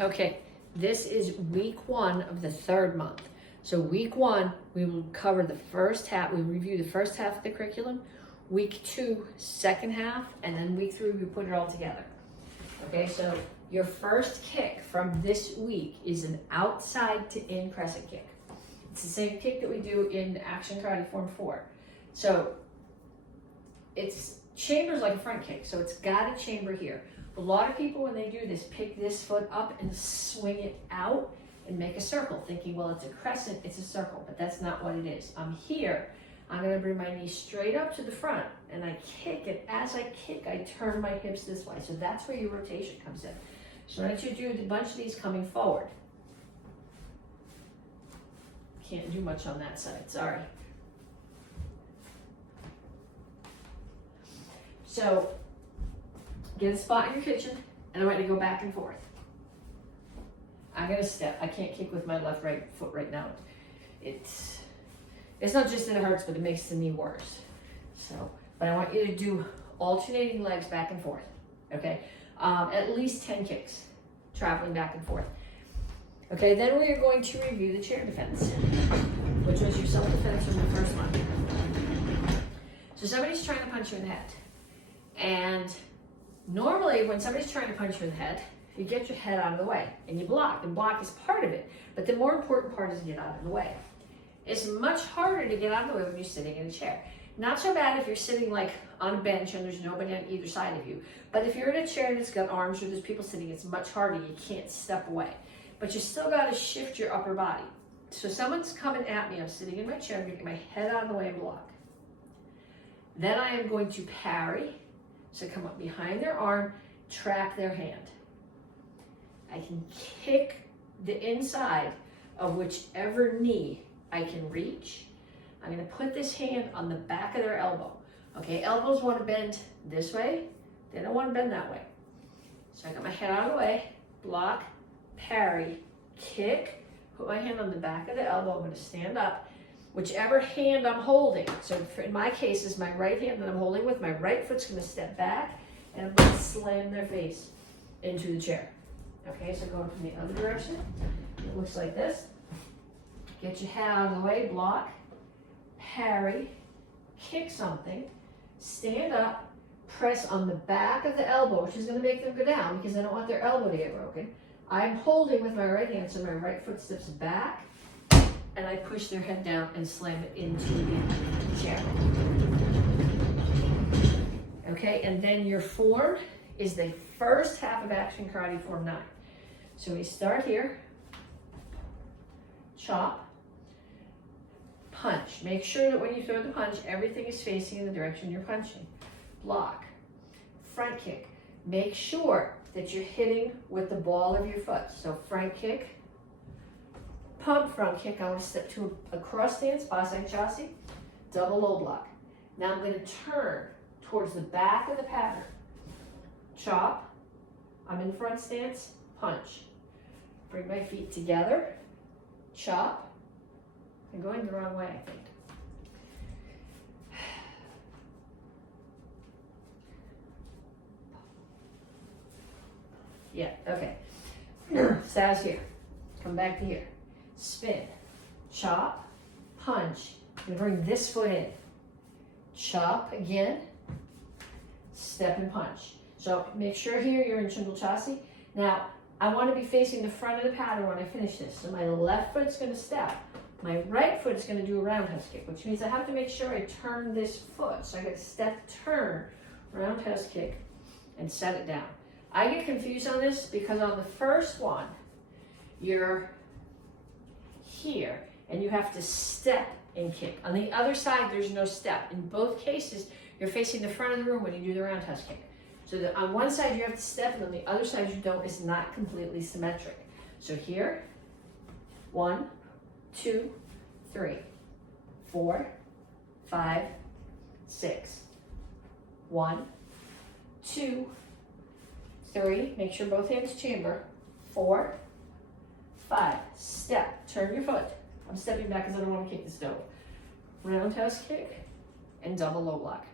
Okay, this is week 1 of the 3rd month. So week 1, we will cover the first half, we review the first half of the curriculum, week 2, second half, and then week 3, we put it all together. Okay, so your first kick from this week is an outside to in crescent kick. It's the same kick that we do in Action Karate Form 4. So it's chambers like a front kick, so it's got a chamber here. A lot of people, when they do this, pick this foot up and swing it out and make a circle, thinking, well, it's a crescent, it's a circle, but that's not what it is. I'm here, I'm gonna bring my knee straight up to the front, and I kick, and as I kick, I turn my hips this way. So that's where your rotation comes in. So I want you to do a bunch of these coming forward. Can't do much on that side, sorry. So, get a spot in your kitchen, and I want you to go back and forth. I'm gonna step. I can't kick with my right foot right now. It's not just that it hurts, but it makes the knee worse. So, but I want you to do alternating legs back and forth, okay? At least 10 kicks, traveling back and forth. Okay, then we are going to review the chair defense, which was your self-defense from the first month. So somebody's trying to punch you in the head. And normally when somebody's trying to punch you in the head, you get your head out of the way and you block. And block is part of it, but the more important part is to get out of the way. It's much harder to get out of the way when you're sitting in a chair. Not so bad if you're sitting like on a bench and there's nobody on either side of you. But if you're in a chair that's got arms or there's people sitting, it's much harder. You can't step away. But you still got to shift your upper body. So someone's coming at me, I'm sitting in my chair, I'm going to get my head out of the way and block. Then I am going to parry. So come up behind their arm, trap their hand. I can kick the inside of whichever knee I can reach. I'm going to put this hand on the back of their elbow. Okay, elbows want to bend this way. They don't want to bend that way. So I got my head out of the way, block, parry, kick, put my hand on the back of the elbow. I'm going to stand up. Whichever hand I'm holding, so in my case is my right hand that I'm holding with, my right foot's going to step back and I'm going to slam their face into the chair. Okay, so going from the other direction, it looks like this. Get your head out of the way, block, parry, kick something, stand up, press on the back of the elbow, which is going to make them go down because I don't want their elbow to get broken. I'm holding with my right hand, so my right foot steps back, and I push their head down and slam it into the chair. Okay, and then your form is the first half of Action Karate Form 9. So we start here, chop, punch. Make sure that when you throw the punch, everything is facing in the direction you're punching. Block, front kick. Make sure that you're hitting with the ball of your foot. So front kick, pump front kick. I want to step to a cross stance, Petsching chassis, double low block. Now I'm going to turn towards the back of the pattern. Chop, I'm in front stance, punch. Bring my feet together, chop. I'm going the wrong way, I think. Yeah, okay. Status here. Come back to here. Spin, chop, punch. I'm gonna bring this foot in. Chop again, step and punch. So make sure here you're in Shingle chassis. Now, I want to be facing the front of the pattern when I finish this. So my left foot's gonna step. My right foot is gonna do a roundhouse kick, which means I have to make sure I turn this foot. So I got to step, turn, roundhouse kick, and set it down. I get confused on this because on the first one, you're here and you have to step and kick. On the other side, there's no step. In both cases, you're facing the front of the room when you do the roundhouse kick. So that on one side you have to step and on the other side you don't. It's not completely symmetric. So here, 1, 2, 3, 4, 5, 6. 1, 2, 3, make sure both hands chamber. 4, 5, step, turn your foot. I'm stepping back because I don't want to kick the stove. Roundhouse kick and double low block.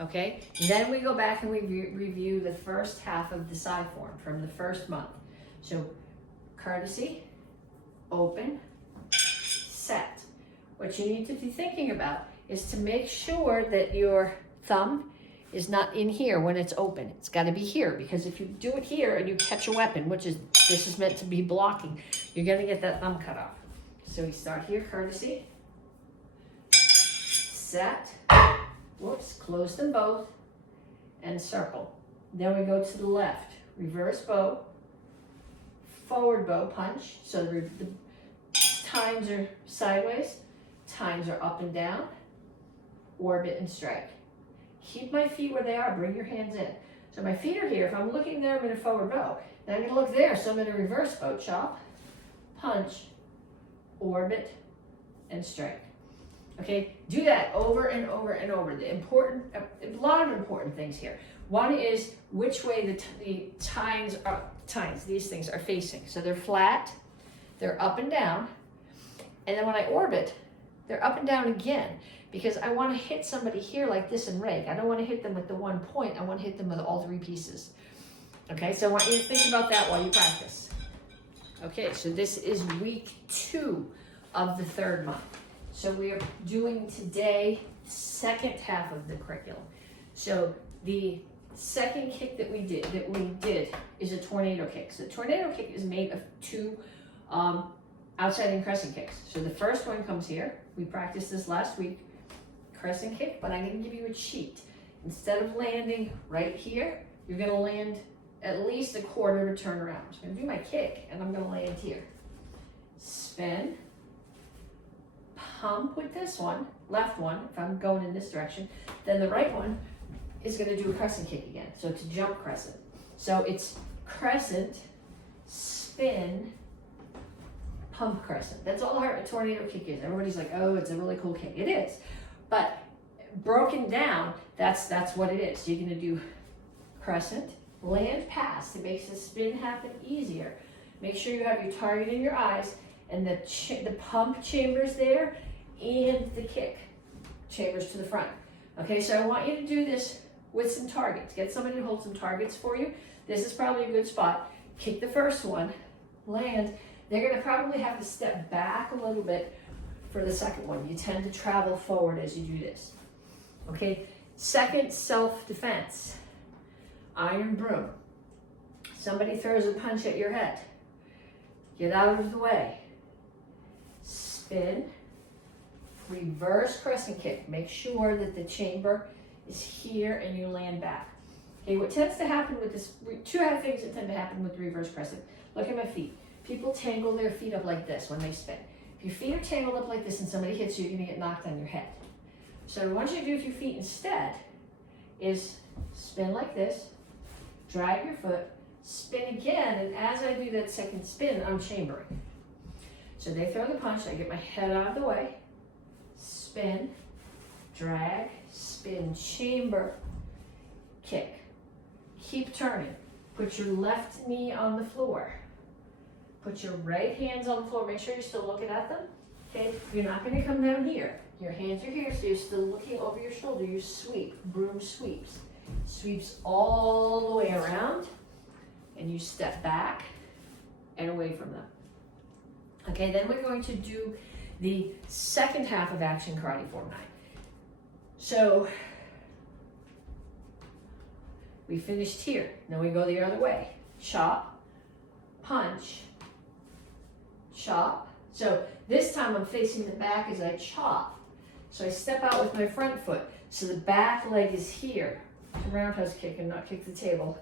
Okay, then we go back and we review the first half of the side form from the first month. So courtesy, open, set. What you need to be thinking about is to make sure that your thumb is not in here when it's open. It's got to be here, because if you do it here and you catch a weapon, which is, this is meant to be blocking, you're going to get that thumb cut off. So we start here, courtesy, set, whoops, close them both, and circle. Then we go to the left, reverse bow, forward bow, punch. So the tines are sideways, tines are up and down, orbit and strike. Keep my feet where they are, bring your hands in. So my feet are here. If I'm looking there, I'm in a forward bow. Then I'm going to look there, so I'm in a reverse bow, chop, punch, orbit, and strike. Okay, do that over and over and over. A lot of important things here. One is which way the tines, these things are facing. So they're flat, they're up and down, and then when I orbit, they're up and down again, because I want to hit somebody here like this and rake. I don't want to hit them with the one point, I want to hit them with all three pieces. Okay, so I want you to think about that while you practice. Okay, so this is week 2 of the 3rd month. So we are doing today the second half of the curriculum. So the second kick that we did is a tornado kick. So the tornado kick is made of 2 outside and crescent kicks. So the first one comes here. We practiced this last week, crescent kick, but I'm going to give you a cheat. Instead of landing right here, you're going to land at least a quarter to turn around. I'm going to do my kick, and I'm going to land here. Spin. Pump with this one, left one, if I'm going in this direction. Then the right one is going to do a crescent kick again. So it's a jump crescent. So it's crescent, spin, pump crescent. That's all a tornado kick is. Everybody's like, oh, it's a really cool kick. It is. But broken down, that's what it is. So you're going to do crescent, land past. It makes the spin happen easier. Make sure you have your target in your eyes, and the pump chambers there, and the kick chambers to the front. Okay, so I want you to do this with some targets. Get somebody to hold some targets for you. This is probably a good spot. Kick the first one, land. They're going to probably have to step back a little bit for the second one. You tend to travel forward as you do this. Okay, second, self-defense. Iron broom. Somebody throws a punch at your head. Get out of the way. Spin. Reverse crescent kick. Make sure that the chamber is here and you land back. Okay, what tends to happen with this, 2 things that tend to happen with the reverse crescent. Look at my feet. People tangle their feet up like this when they spin. If your feet are tangled up like this and somebody hits you, you're going to get knocked on your head. So what I want you to do with your feet instead is spin like this, drag your foot, spin again, and as I do that second spin, I'm chambering. So they throw the punch, I get my head out of the way, spin, drag, spin, chamber, kick. Keep turning. Put your left knee on the floor. Put your right hands on the floor. Make sure you're still looking at them. Okay, you're not going to come down here. Your hands are here, so you're still looking over your shoulder. You sweep. Broom sweeps. Sweeps all the way around, and you step back and away from them. Okay, then we're going to do the second half of Action Karate Form 9. So we finished here. Now we go the other way. Chop, punch, chop. So this time I'm facing the back as I chop. So I step out with my front foot. So the back leg is here. Roundhouse kick and not kick the table.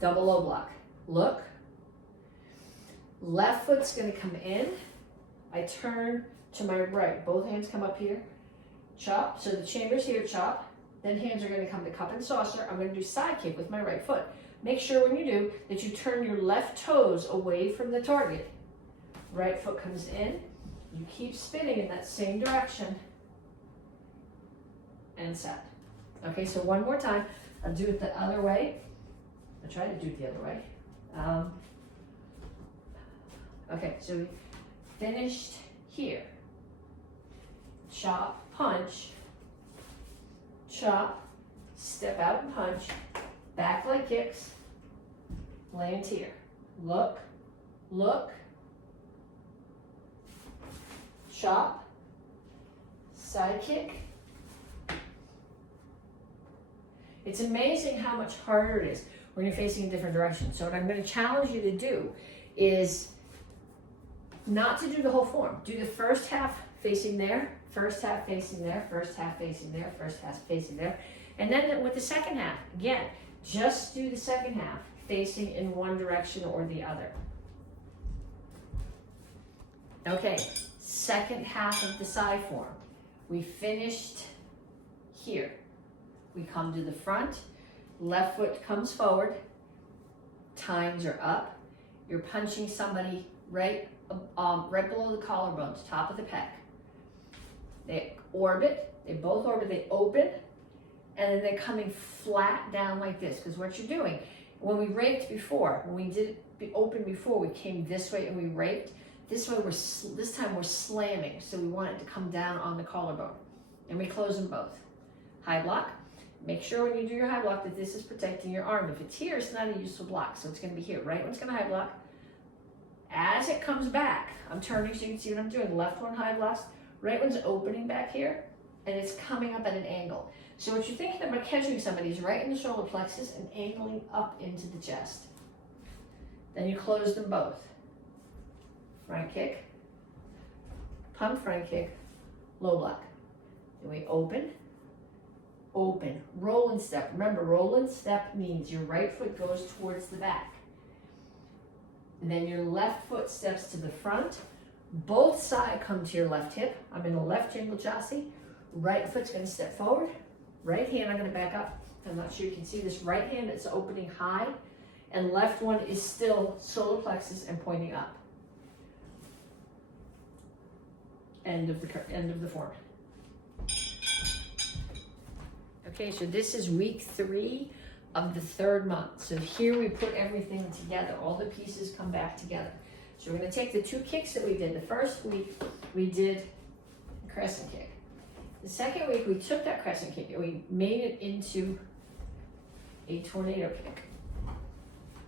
Double low block. Look. Left foot's going to come in. I turn to my right. Both hands come up here. Chop. So the chamber's here, chop. Then hands are going to come to cup and saucer. I'm going to do side kick with my right foot. Make sure when you do that you turn your left toes away from the target. Right foot comes in. You keep spinning in that same direction. And set. Okay, so one more time. I'll do it the other way. I'll try to do it the other way. Okay, so we finished here. Chop, punch, chop, step out and punch, back leg kicks, land here. Look, look, chop, side kick. It's amazing how much harder it is when you're facing a different direction. So what I'm going to challenge you to do is not to do the whole form. Do the first half facing there, first half facing there, first half facing there, first half facing there. And then with the second half, again, just do the second half facing in one direction or the other. Okay, second half of the side form. We finished here. We come to the front, left foot comes forward, tines are up. You're punching somebody right below the collarbones, top of the pec. They orbit, they both orbit, they open, and then they're coming flat down like this. Because what you're doing, when we raked before, when we did it open before, we came this way and we raked. This way, this time we're slamming, so we want it to come down on the collarbone. And we close them both. High block. Make sure when you do your high block that this is protecting your arm. If it's here, it's not a useful block, so it's going to be here. Right one's going to high block. As it comes back, I'm turning so you can see what I'm doing. Left one high blocks. Right one's opening back here, and it's coming up at an angle. So what you're thinking about catching somebody is right in the solar plexus and angling up into the chest. Then you close them both. Front kick, pump front kick, low block. Then we open, open, roll and step. Remember, roll and step means your right foot goes towards the back. And then your left foot steps to the front. Both sides come to your left hip. I'm in a left jingle chassis. Right foot's gonna step forward. Right hand, I'm gonna back up. I'm not sure you can see this. Right hand is opening high, and left one is still solar plexus and pointing up. End of the form. Okay, so this is week 3 of the 3rd month. So here we put everything together. All the pieces come back together. So we're going to take the 2 kicks that we did. The first week we did crescent kick. The second week we took that crescent kick and we made it into a tornado kick.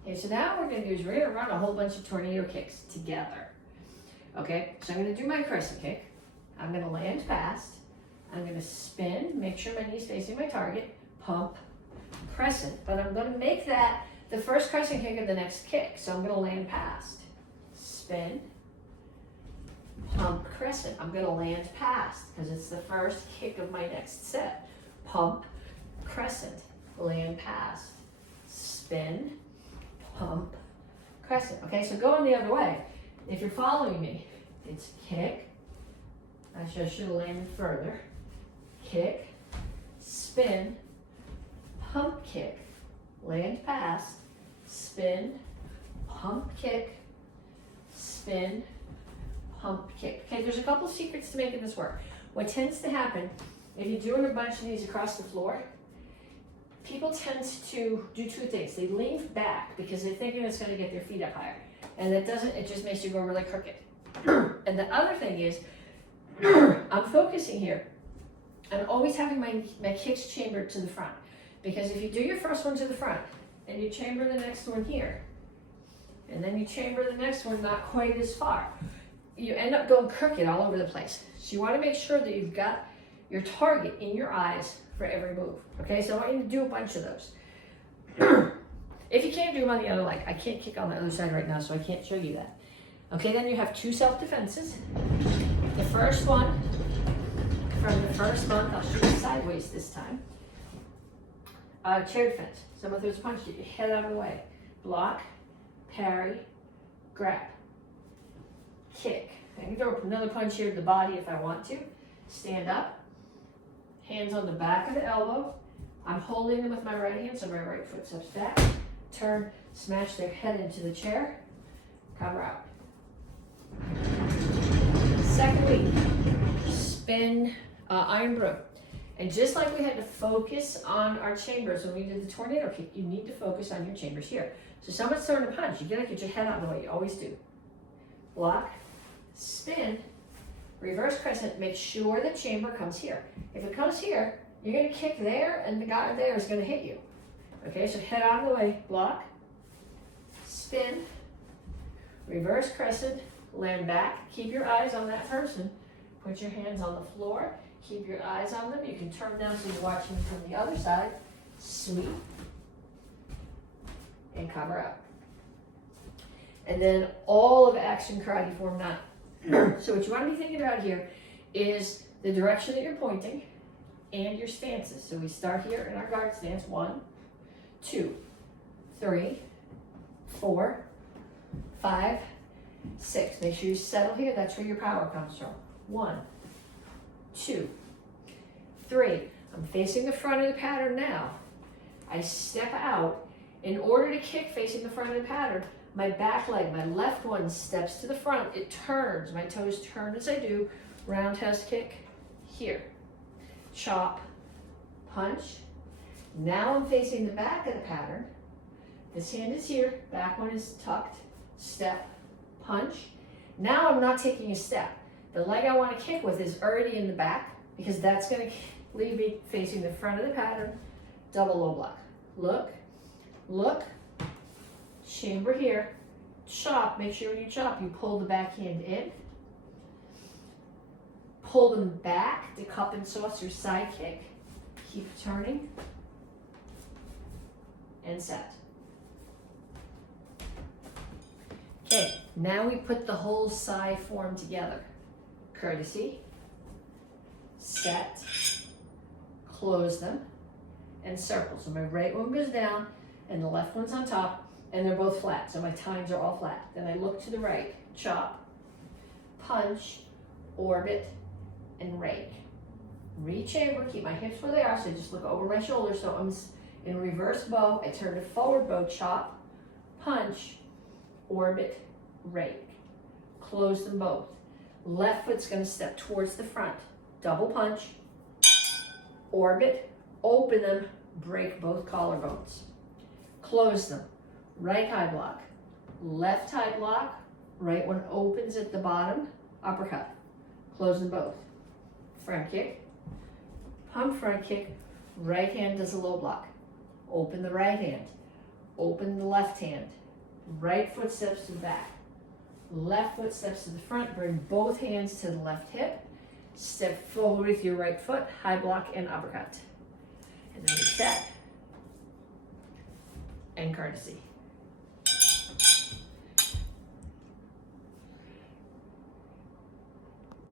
Okay, so now what we're going to do is we're going to run a whole bunch of tornado kicks together. Okay, so I'm going to do my crescent kick. I'm going to land fast. I'm going to spin, make sure my knee's facing my target, pump, crescent. But I'm going to make that the first crescent kick of the next kick. So I'm going to land past, spin, pump, crescent. I'm going to land past because it's the first kick of my next set. Pump, crescent, land past, spin, pump, crescent. Okay, so going the other way. If you're following me, it's kick. I should have landed further. Kick, spin, pump kick, land past, spin, pump kick, spin, pump kick. Okay, there's a couple secrets to making this work. What tends to happen, if you're doing a bunch of these across the floor, people tend to do 2 things. They lean back because they're thinking it's going to get their feet up higher. And that doesn't, it just makes you go really crooked. And the other thing is, I'm focusing here. I'm always having my kicks chambered to the front. Because if you do your first one to the front, and you chamber the next one here, and then you chamber the next one not quite as far, you end up going crooked all over the place. So you want to make sure that you've got your target in your eyes for every move. Okay, so I want you to do a bunch of those. If you can't do them on the other leg, I can't kick on the other side right now, so I can't show you that. Okay, then you have 2 self-defenses. The first one, from the first month, I'll shoot sideways this time. Chair defense. Someone throws a punch, get your head out of the way. Block, parry, grab, kick. I can throw another punch here to the body if I want to. Stand up, hands on the back of the elbow. I'm holding them with my right hand, so my right foot steps back. Turn, smash their head into the chair, cover out. Second week, spin iron broom. And just like we had to focus on our chambers when we did the tornado kick, you need to focus on your chambers here. So someone's throwing a punch, you gotta get your head out of the way, you always do. Block, spin, reverse crescent, make sure the chamber comes here. If it comes here, You're gonna kick there and the guy there is gonna hit you. Okay, so head out of the way, block, spin, reverse crescent, land back, keep your eyes on that person, put your hands on the floor, keep your eyes on them. You can turn down so you're watching from the other side, sweep, and cover up. And then all of action karate form 9. So what you want to be thinking about here is the direction that you're pointing and your stances. So we start here in our guard stance. 1, 2, 3, 4, 5, 6. Make sure you settle here. That's where your power comes from. 1, 2, 3. I'm facing the front of the pattern now. I step out. In order to kick facing the front of the pattern, my back leg, my left one steps to the front. It turns. My toes turn as I do. Roundhouse kick here. Chop, punch. Now I'm facing the back of the pattern. This hand is here. Back one is tucked. Step, punch. Now I'm not taking a step. The leg I want to kick with is already in the back because that's going to leave me facing the front of the pattern. Double low block. Look, look, chamber here, chop. Make sure when you chop, you pull the back hand in. Pull them back to cup and saucer side kick. Keep turning. And set. Okay, now we put the whole side form together. Courtesy, set, close them, and circle. So my right one goes down and the left one's on top, and they're both flat. So my tines are all flat. Then I look to the right, chop, punch, orbit, and rake. Re-chamber, keep my hips where they are, so I just look over my shoulder. So I'm in reverse bow, I turn to forward bow, chop, punch, orbit, rake. Close them both. Left foot's gonna step towards the front. Double punch, orbit, open them, break both collarbones. Close them. Right high block, left high block, right one opens at the bottom, uppercut. Close them both. Front kick, pump front kick, right hand does a low block. Open the right hand, open the left hand. Right foot steps to the back. Left foot steps to the front, bring both hands to the left hip. Step forward with your right foot, high block and uppercut. And then we set. And courtesy.